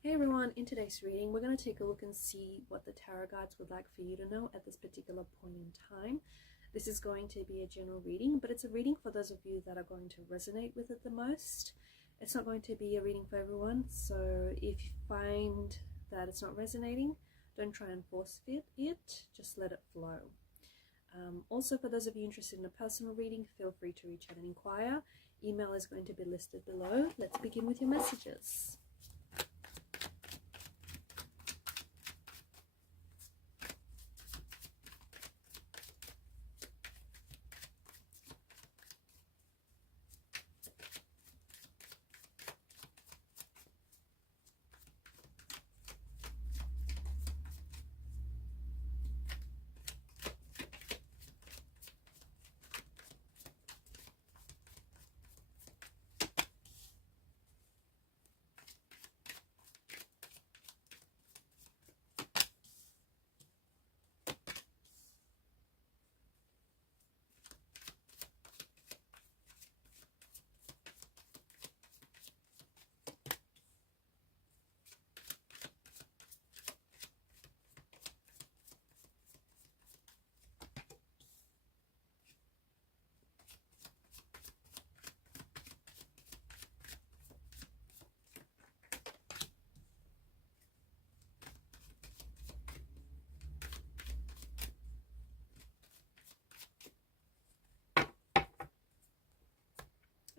Hey everyone, in today's reading, we're going to take a look and see what the tarot cards would like for you to know at this particular point in time. This is going to be a general reading, but it's a reading for those of you that are going to resonate with it the most. It's not going to be a reading for everyone, so if you find that it's not resonating, don't try and force fit it, just let it flow. Also, for those of you interested in a personal reading, feel free to reach out and inquire. Email is going to be listed below. Let's begin with your messages.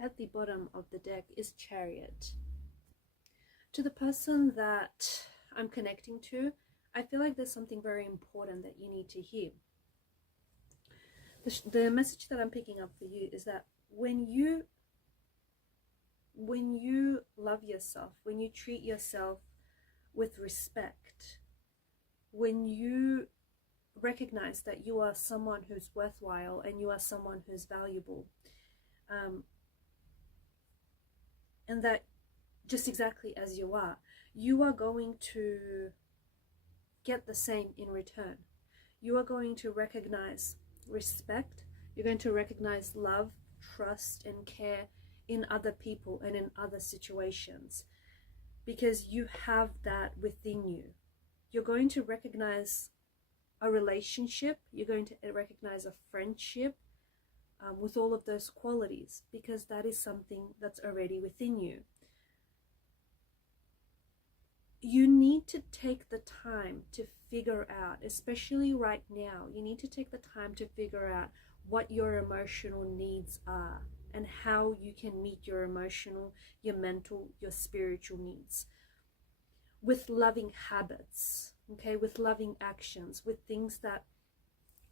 At the bottom of the deck is Chariot. To the person that I'm connecting to, I feel like there's something very important that you need to hear. The message that I'm picking up for you is that when you love yourself, when you treat yourself with respect, when you recognize that you are someone who's worthwhile and you are someone who's valuable, and that just exactly as you are going to get the same in return. You are going to recognize respect. You're going to recognize love, trust, and care in other people and in other situations, because you have that within you. You're going to recognize a relationship. You're going to recognize a friendship, with all of those qualities, because that is something that's already within you. You need to take the time to figure out, especially right now, you need to take the time to figure out what your emotional needs are and how you can meet your emotional, your mental, your spiritual needs with loving habits, okay, with loving actions, with things that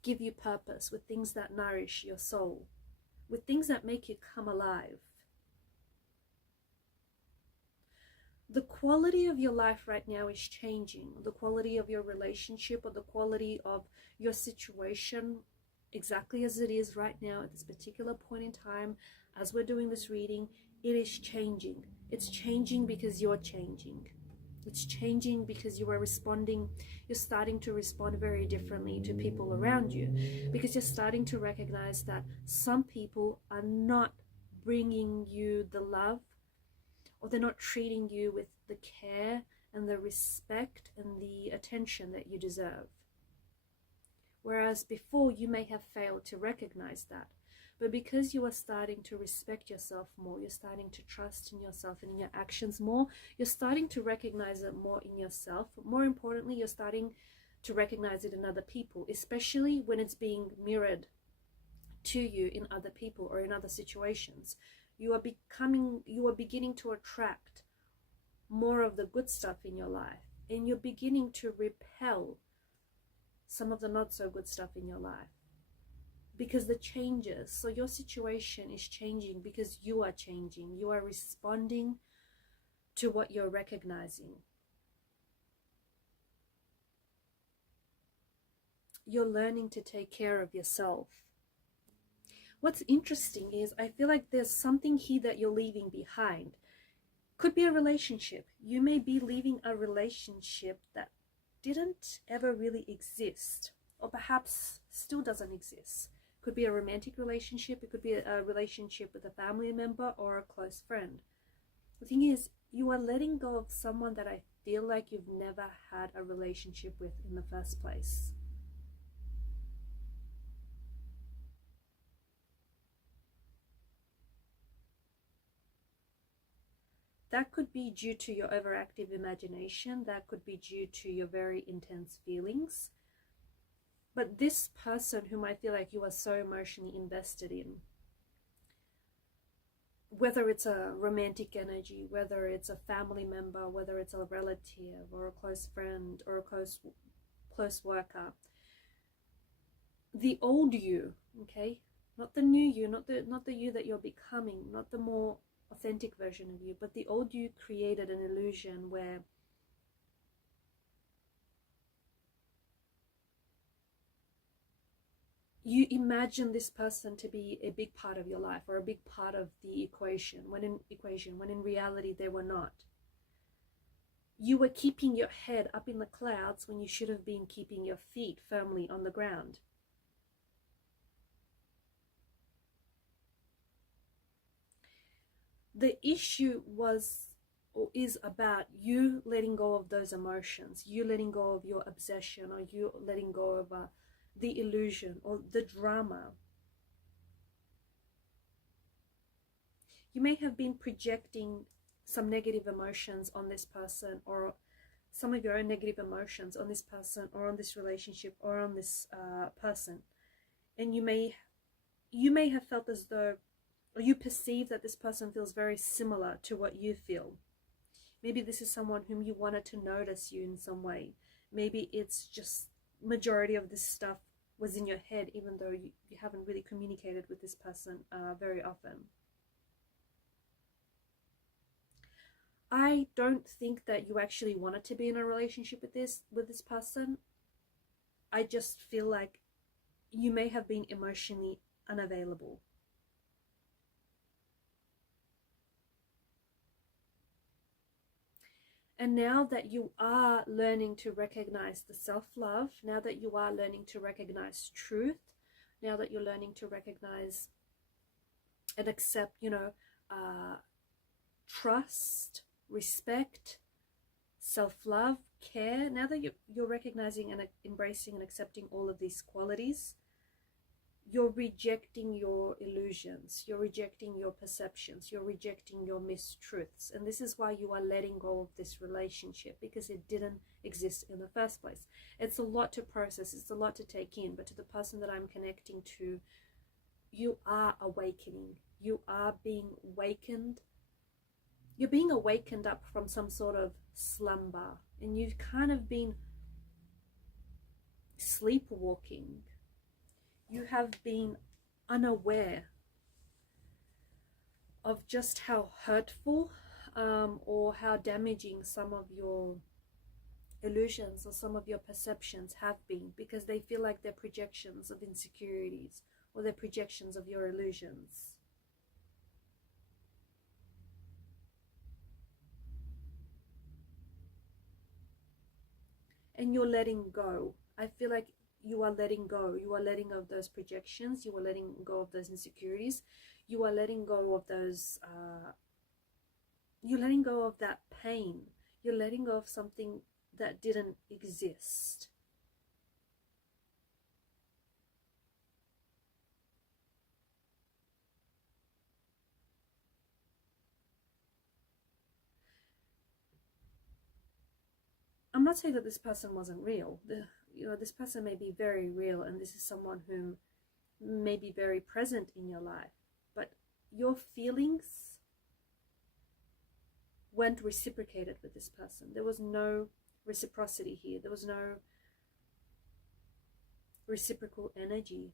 give you purpose, with things that nourish your soul, with things that make you come alive. The quality of your life right now is changing. The quality of your relationship or the quality of your situation, exactly as it is right now at this particular point in time, as we're doing this reading, it is changing. It's changing because you're changing. It's changing because you are responding. You're starting to respond very differently to people around you, because you're starting to recognize that some people are not bringing you the love, or they're not treating you with the care and the respect and the attention that you deserve. Whereas before you may have failed to recognize that. But because you are starting to respect yourself more, you're starting to trust in yourself and in your actions more, you're starting to recognize it more in yourself. More importantly, you're starting to recognize it in other people, especially when it's being mirrored to you in other people or in other situations. You are beginning to attract more of the good stuff in your life, and you're beginning to repel some of the not so good stuff in your life, because the changes. So your situation is changing because you are changing. You are responding to what you're recognizing. You're learning to take care of yourself. What's interesting is I feel like there's something here that you're leaving behind. Could be a relationship. You may be leaving a relationship that didn't ever really exist, or perhaps still doesn't exist. Could be a romantic relationship. It could be a relationship with a family member or a close friend. The thing is, you are letting go of someone that I feel like you've never had a relationship with in the first place. That could be due to your overactive imagination. That could be due to your very intense feelings. But this person whom I feel like you are so emotionally invested in, whether it's a romantic energy, whether it's a family member, whether it's a relative or a close friend or a close worker, the old you, okay, not the new you, not the you that you're becoming, not the more authentic version of you, but the old you created an illusion where you imagine this person to be a big part of your life or a big part of the equation, when in reality they were not. You were keeping your head up in the clouds when you should have been keeping your feet firmly on the ground. The issue was or is about you letting go of those emotions, you letting go of your obsession, or you letting go of the illusion or the drama. You may have been projecting some negative emotions on this person, or some of your own negative emotions on this person, or on this relationship, or on this person. And you may have felt as though, or you perceive that this person feels very similar to what you feel. Maybe this is someone whom you wanted to notice you in some way. Maybe it's just majority of this stuff was in your head, even though you haven't really communicated with this person very often. I don't think that you actually wanted to be in a relationship with this person. I just feel like you may have been emotionally unavailable. And now that you are learning to recognize the self-love, now that you are learning to recognize truth, now that you're learning to recognize and accept, trust, respect, self-love, care, now that you're recognizing and embracing and accepting all of these qualities, you're rejecting your illusions, you're rejecting your perceptions, you're rejecting your mistruths. And this is why you are letting go of this relationship, because it didn't exist in the first place. It's a lot to process, it's a lot to take in, but to the person that I'm connecting to, you are awakening, you are being awakened. You're being awakened up from some sort of slumber, and you've kind of been sleepwalking. You have been unaware of just how hurtful or how damaging some of your illusions or some of your perceptions have been, because they feel like they're projections of insecurities or they're projections of your illusions. And you're letting go. I feel like you are letting go. You are letting go of those projections. You are letting go of those insecurities. You are letting go of those, you're letting go of that pain. You're letting go of something that didn't exist. I'm not saying that this person wasn't real. This person may be very real, and this is someone who may be very present in your life, but your feelings weren't reciprocated with this person. There was no reciprocity here. There was no reciprocal energy.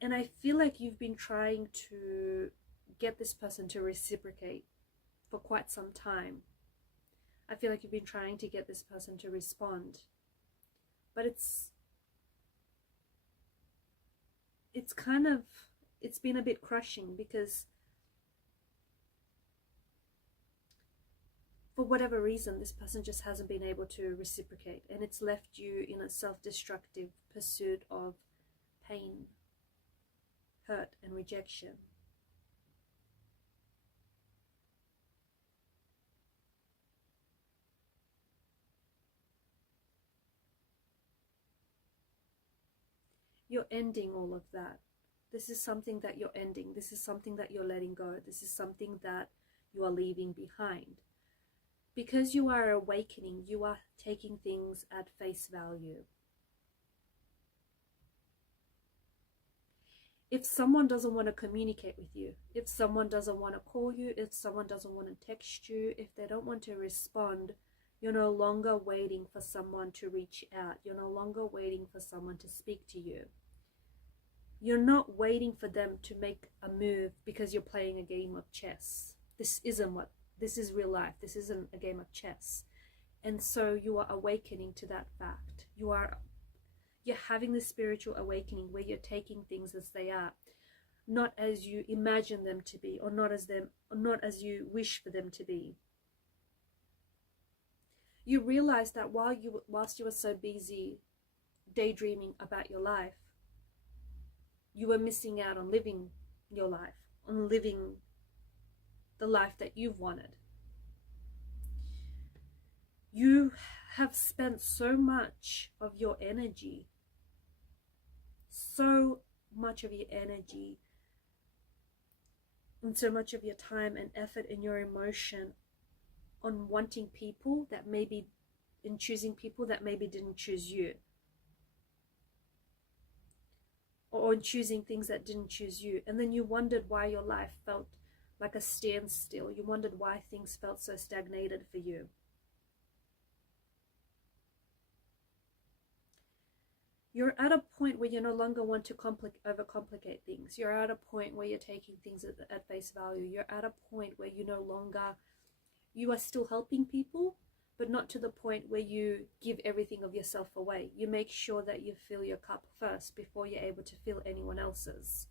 And I feel like you've been trying to get this person to reciprocate for quite some time. I feel like you've been trying to get this person to respond. But it's been a bit crushing, because for whatever reason, this person just hasn't been able to reciprocate, and it's left you in a self-destructive pursuit of pain. hurt and rejection. You're ending all of that. This is something that you're ending. This is something that you're letting go. This is something that you are leaving behind. Because you are awakening, you are taking things at face value. If someone doesn't want to communicate with you, if someone doesn't want to call you, if someone doesn't want to text you, if they don't want to respond, you're no longer waiting for someone to reach out. You're no longer waiting for someone to speak to you. You're not waiting for them to make a move because you're playing a game of chess. This is real life. This isn't a game of chess. And so you are awakening to that fact. You're having this spiritual awakening where you're taking things as they are, not as you imagine them to be, or not as you wish for them to be. You realize that whilst you were so busy daydreaming about your life, you were missing out on living your life, on living the life that you've wanted. You have spent so much of your energy, and so much of your time and effort and your emotion on wanting people that maybe, in choosing people that maybe didn't choose you, or on choosing things that didn't choose you. And then you wondered why your life felt like a standstill. You wondered why things felt so stagnated for you. You're at a point where you no longer want to overcomplicate things. You're at a point where you're taking things at face value. You're at a point where you are still helping people, but not to the point where you give everything of yourself away. You make sure that you fill your cup first before you're able to fill anyone else's.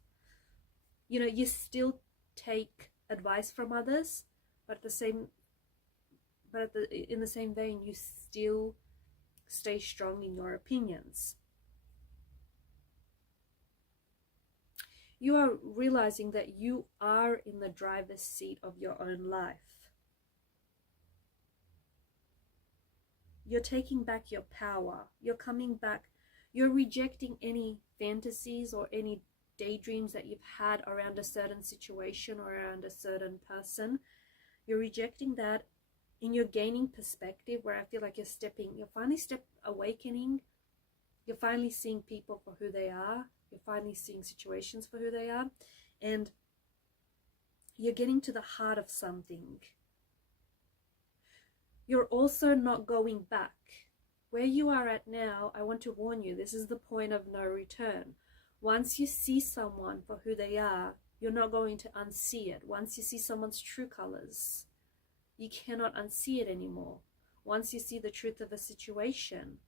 You still take advice from others, but in the same vein, you still stay strong in your opinions. You are realizing that you are in the driver's seat of your own life. You're taking back your power. You're coming back. You're rejecting any fantasies or any daydreams that you've had around a certain situation or around a certain person. You're rejecting that, and you're gaining perspective, where I feel like you're finally awakening. You're finally seeing people for who they are. You're finally seeing situations for who they are. And you're getting to the heart of something. You're also not going back. Where you are at now, I want to warn you, this is the point of no return. Once you see someone for who they are, you're not going to unsee it. Once you see someone's true colors, you cannot unsee it anymore. Once you see the truth of a situation,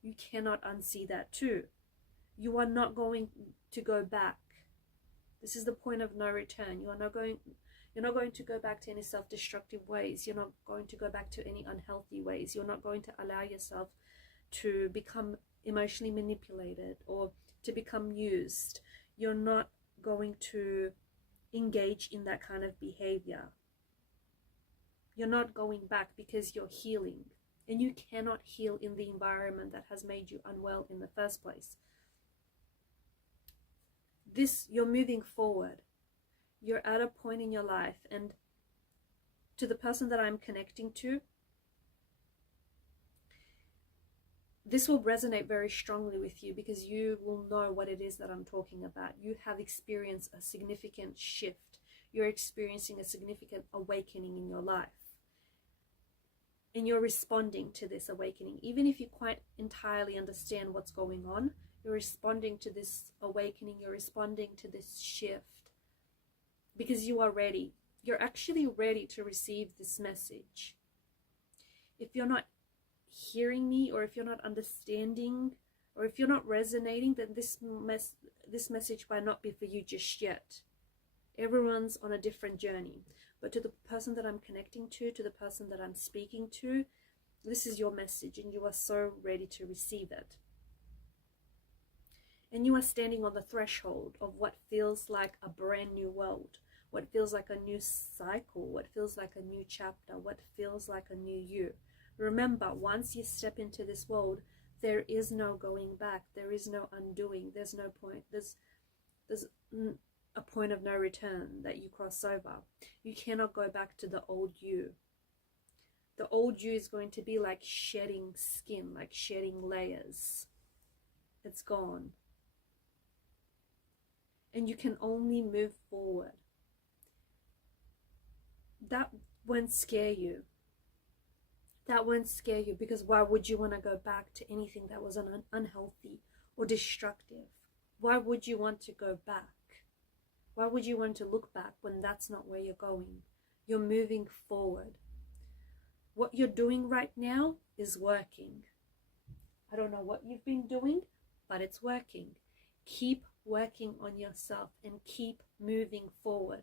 you cannot unsee that too. You are not going to go back. This is the point of no return. You're not going to go back to any self-destructive ways. You're not going to go back to any unhealthy ways. You're not going to allow yourself to become emotionally manipulated or to become used. You're not going to engage in that kind of behavior. You're not going back because you're healing. And you cannot heal in the environment that has made you unwell in the first place. You're moving forward. You're at a point in your life, and to the person that I'm connecting to, this will resonate very strongly with you, because you will know what it is that I'm talking about. You have experienced a significant shift. You're experiencing a significant awakening in your life. And you're responding to this awakening. Even if you quite entirely understand what's going on, you're responding to this awakening. You're responding to this shift. Because you are ready. You're actually ready to receive this message. If you're not hearing me, or if you're not understanding, or if you're not resonating, then this message might not be for you just yet. Everyone's on a different journey. But to the person that I'm connecting to the person that I'm speaking to, this is your message, and you are so ready to receive it. And you are standing on the threshold of what feels like a brand new world, what feels like a new cycle, what feels like a new chapter, what feels like a new you. Remember, once you step into this world, there is no going back. There is no undoing. There's no point. There's a point of no return that you cross over. You cannot go back to the old you. The old you is going to be like shedding skin, like shedding layers. It's gone. And you can only move forward. That won't scare you. That won't scare you, because why would you want to go back to anything that was unhealthy or destructive? Why would you want to go back? Why would you want to look back when that's not where you're going? You're moving forward. What you're doing right now is working. I don't know what you've been doing, but it's working. Keep working on yourself and keep moving forward.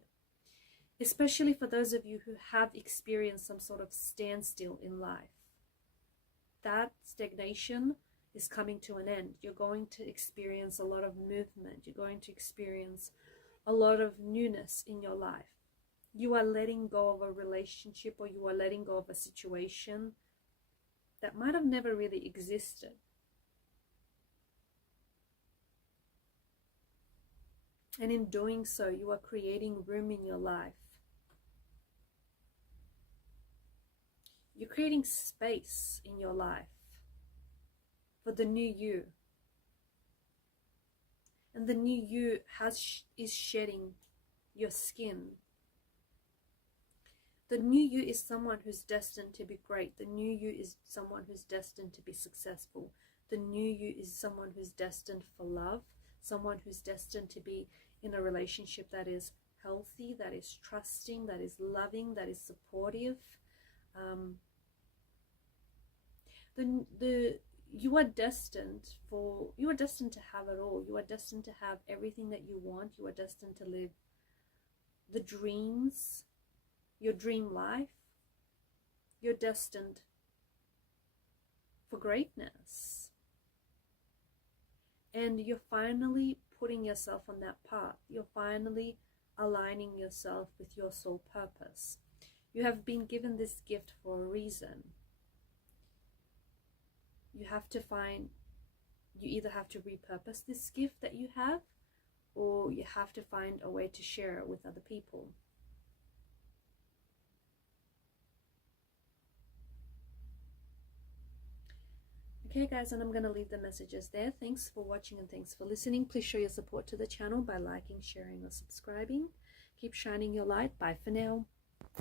Especially for those of you who have experienced some sort of standstill in life. That stagnation is coming to an end. You're going to experience a lot of movement. You're going to experience a lot of newness in your life. You are letting go of a relationship, or you are letting go of a situation that might have never really existed. And in doing so, you are creating room in your life. You're creating space in your life for the new you. And the new you is shedding your skin. The new you is someone who's destined to be great. The new you is someone who's destined to be successful. The new you is someone who's destined for love. Someone who's destined to be in a relationship that is healthy, that is trusting, that is loving, that is supportive. You are destined to have it all. You are destined to have everything that you want. You are destined to live the dreams, your dream life. You're destined for greatness. And you're finally putting yourself on that path. You're finally aligning yourself with your soul purpose. You have been given this gift for a reason. You either have to repurpose this gift that you have, or you have to find a way to share it with other people. Okay guys, and I'm going to leave the messages there. Thanks for watching and thanks for listening. Please show your support to the channel by liking, sharing or subscribing. Keep shining your light. Bye for now.